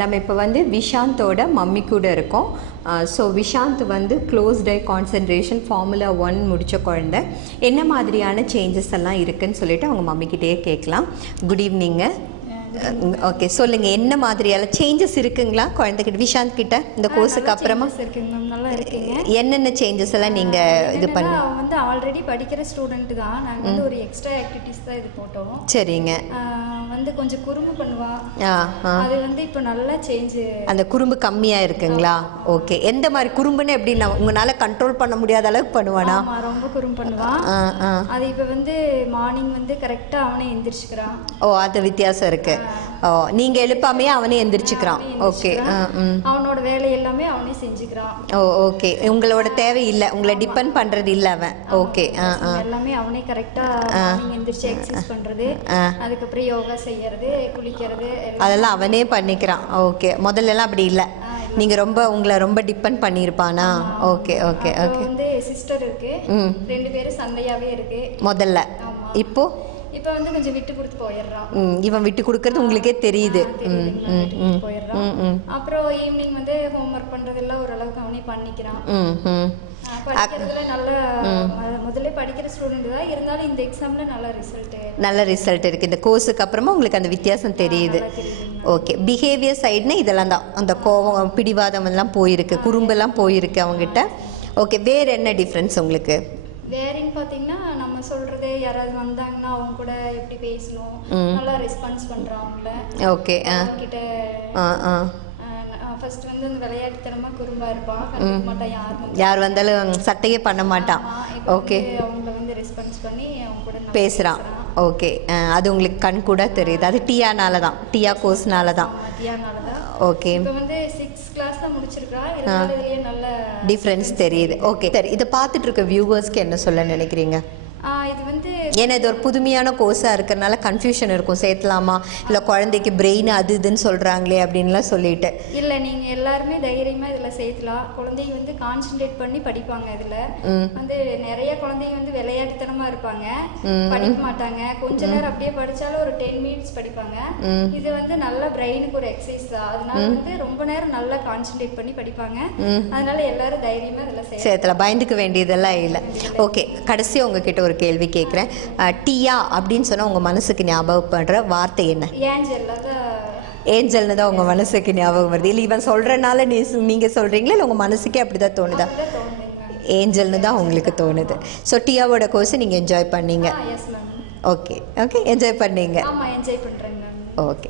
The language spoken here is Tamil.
நம்ம இப்போ வந்து விஷாந்தோட மம்மி கூட இருக்கோம். ஸோ விஷாந்த் வந்து க்ளோஸ்ட் ஐ கான்சன்ட்ரேஷன் ஃபார்முலா 1 முடித்த குழந்தை. என்ன மாதிரியான சேஞ்சஸ் எல்லாம் இருக்குதுன்னு சொல்லிட்டு அவங்க மம்மிக்கிட்டேயே கேட்கலாம். Good evening. ஓகே, சொல்லுங்கள், என்ன மாதிரியான சேஞ்சஸ் இருக்குங்களா குழந்தைகிட்ட விஷாந்த் கிட்ட இந்த கோர்ஸுக்கு அப்புறமா? நல்லா இருக்குங்க. என்னென்ன சேஞ்சஸ் எல்லாம் நீங்கள் இது பண்ணி? அவன் வந்து ஆல்ரெடி படிக்கிற ஸ்டூடெண்ட் தான். நாங்கள் வந்து ஒரு எக்ஸ்ட்ரா ஆக்டிவிட்டீஸ் தான் இது போட்டோம். சரிங்க. வந்து கொஞ்சம் குறும்பு பண்ணுவான். அது வந்து இப்போ நல்லா சேஞ்சு, அந்த குறும்பு கம்மியாக இருக்குங்களா? ஓகே. எந்த மாதிரி குறும்புன்னு எப்படி உங்களால் கண்ட்ரோல் பண்ண முடியாத அளவுக்கு பண்ணுவானா? ரொம்ப குறும்பு பண்ணுவான். அது இப்போ வந்து மார்னிங் வந்து கரெக்டாக அவனே எந்திரிச்சுக்கிறான். ஓ, அது வித்தியாசம் இருக்கு. ஓ, நீங்க எழுப்பாமே அவனே எந்திரிச்சுக்கிறான். ஓகே. அவனோட வேலை எல்லாமே அவனே செஞ்சுக்கிறான். ஓ, ஓகே. உங்களோட தேவை இல்லை, உங்களை டிபெண்ட் பண்றது இல்லை அவன். ஓகே. எல்லாமே அவனே கரெக்டா மார்னிங் எந்திரிச்சு எக்ஸசைஸ் பண்றது, அதுக்கப்புறம் யோகா செய்யறது, குளிக்கிறது அதெல்லாம் அவனே பண்ணிக்கிறான். ஓகே. முதல்ல எல்லாம் அப்படி இல்லை, நீங்க உங்களை ரொம்ப டிபெண்ட் பண்ணியிருப்பானா? Okay okay okay. வந்து சிஸ்டர் இருக்கு, 2 பேரும் சண்டையாவே இருக்கு முதல்ல. இப்போ வந்து கொஞ்சம் விட்டு கொடுத்து போயிடுறான். இவன் விட்டு கொடுக்கறது உங்களுக்கே தெரியுது. போயிடுறான். அப்புறம் ஈவினிங் வந்து ஹோம்ஒர்க் பண்றதெல்லாம் ஓரளவுக்கு அவனே பண்ணிக்கிறான். படிக்கிறதுல முதல்ல படிக்கிற ஸ்டூடெண்ட் தான், இருந்தாலும் இந்த எக்ஸாம்ல நல்ல ரிசல்ட் இருக்கு. இந்த கோர்ஸுக்கு அப்புறமா உங்களுக்கு அந்த வித்தியாசம் தெரியுது. ஓகே. பிஹேவியர் சைடுன்னு இதெல்லாம் தான், அந்த கோவம் பிடிவாதம் எல்லாம் போயிருக்கு, குறும்பெல்லாம் போயிருக்கு அவங்ககிட்ட. ஓகே. வேற என்ன டிஃப்ரென்ஸ் உங்களுக்கு? வேறன்னு பார்த்தீங்கன்னா, நம்ம சொல்றது யாராவது வந்தாங்கன்னா அவங்க கூட எப்படி பேசணும், நல்லா ரெஸ்பான்ஸ் பண்றான் அவங்கள. ஓகே. கிட்ட ஃபர்ஸ்ட் வந்து அந்த விளையாட்டுத்தனமா குறும்பா இருப்பான், கண்டுக்க மாட்டான், யார் வந்தாலும் சட்டையே பண்ண மாட்டான். ஓகே. அவங்கள வந்து ரெஸ்பான்ஸ் பண்ணி அவங்க கூட பேசுறான். ஓகே. அது உங்களுக்கு கண் கூட தெரியுது. அது டியானால தான், டியா கோர்ஸ்னால தான். ஓகே. இப்போ வந்து 6th கிளாஸ் தான் முடிச்சிருக்கா, இதுலயே நல்ல டிஃபரன்ஸ் தெரியுது. ஓகே. சரி, இதை பார்த்துட்டு இருக்க வியூவர்ஸ்க்கு என்ன சொல்ல நினைக்கிறீங்க? இது வந்து ஏன்னா இது ஒரு புதுமையான கோர்ஸாக இருக்கிறனால கன்ஃபியூஷன் இருக்கும், சேர்த்தலாமா இல்லை குழந்தைக்கு பிரெயின் அது இதுன்னு சொல்கிறாங்களே அப்படின்லாம் சொல்லிட்டு. இல்லை, நீங்கள் எல்லாருமே தைரியமாக இதில் சேர்த்தலாம். குழந்தைங்க வந்து கான்சென்ட்ரேட் பண்ணி படிப்பாங்க. இதில் வந்து நிறைய குழந்தைங்க வந்து விளையாட்டுத்தனமாக இருப்பாங்க, படிக்க மாட்டாங்க. கொஞ்ச நேரம் அப்படியே படித்தாலும் ஒரு 10 மினிட்ஸ் படிப்பாங்க. இது வந்து நல்ல பிரெயினுக்கு ஒரு எக்ஸசைஸ் தான், அதனால வந்து ரொம்ப நேரம் நல்லா கான்சென்ட்ரேட் பண்ணி படிப்பாங்க. அதனால எல்லாரும் தைரியமாக இதில் சேர்த்தலாம், பயந்துக்க வேண்டியதெல்லாம் இல்லை. ஓகே. கடைசியாக உங்ககிட்ட ஒரு கேள்வி கேட்குறேன். டியா அப்படின்னு சொன்னால் உங்கள் மனசுக்கு ஞாபகப்படுற வார்த்தை என்ன? ஏஞ்சல்னு தான் உங்கள் மனசுக்கு ஞாபகம் வருது. இல்லை இவன் சொல்கிறனால நீங்கள் சொல்கிறீங்களா, இல்லை உங்கள் மனசுக்கே அப்படி தான் தோணுதா? ஏஞ்சல்னு தான் உங்களுக்கு தோணுது. ஸோ டியாவோட கோர்ஸை நீங்கள் என்ஜாய் பண்ணீங்க. ஓகே ஓகே, என்ஜாய் பண்ணீங்க. ஓகே.